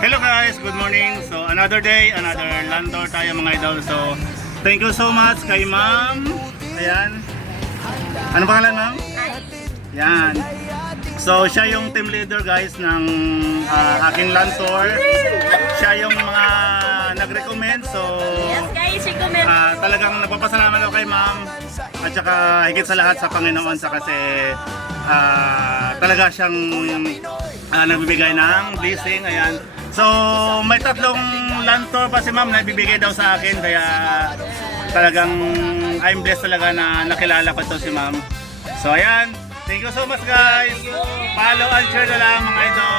Hello guys, good morning. So another day, another land tour tayo mga idol. So thank you so much kay ma'am. Ayan. Ano pangalan ma'am? Yan. So siya yung team leader guys ng aking land tour. Siya yung mga nag-recommend. So Yes guys, recommend. talagang nagpapasalamat ako kay ma'am. At saka higit sa lahat sa Panginoon sa kasi talaga siyang nagbibigay ng blessing. Ayan. So may tatlong land tour pa si ma'am na ibibigay daw sa akin. Kaya talagang I'm blessed talaga na nakilala ko to si ma'am. So ayan. Thank you so much guys. Follow and share na lang mga idol.